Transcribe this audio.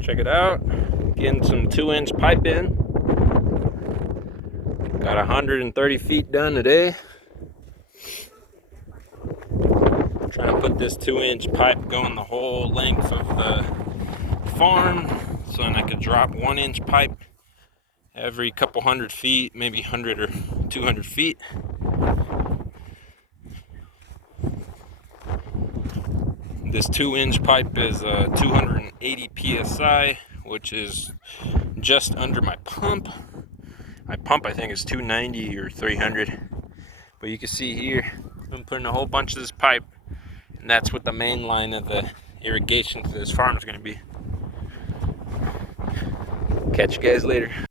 Check it out. Getting some 2-inch pipe in. Got 130 feet done today. Trying to put this 2-inch pipe going the whole length of the farm, so then I could drop 1-inch pipe every couple hundred feet, maybe 100 or 200 feet. This 2-inch pipe is 280 psi, which is just under my pump. My pump, I think, is 290 or 300. But you can see here, I'm putting a whole bunch of this pipe, and that's what the main line of the irrigation to this farm is going to be. Catch you guys later.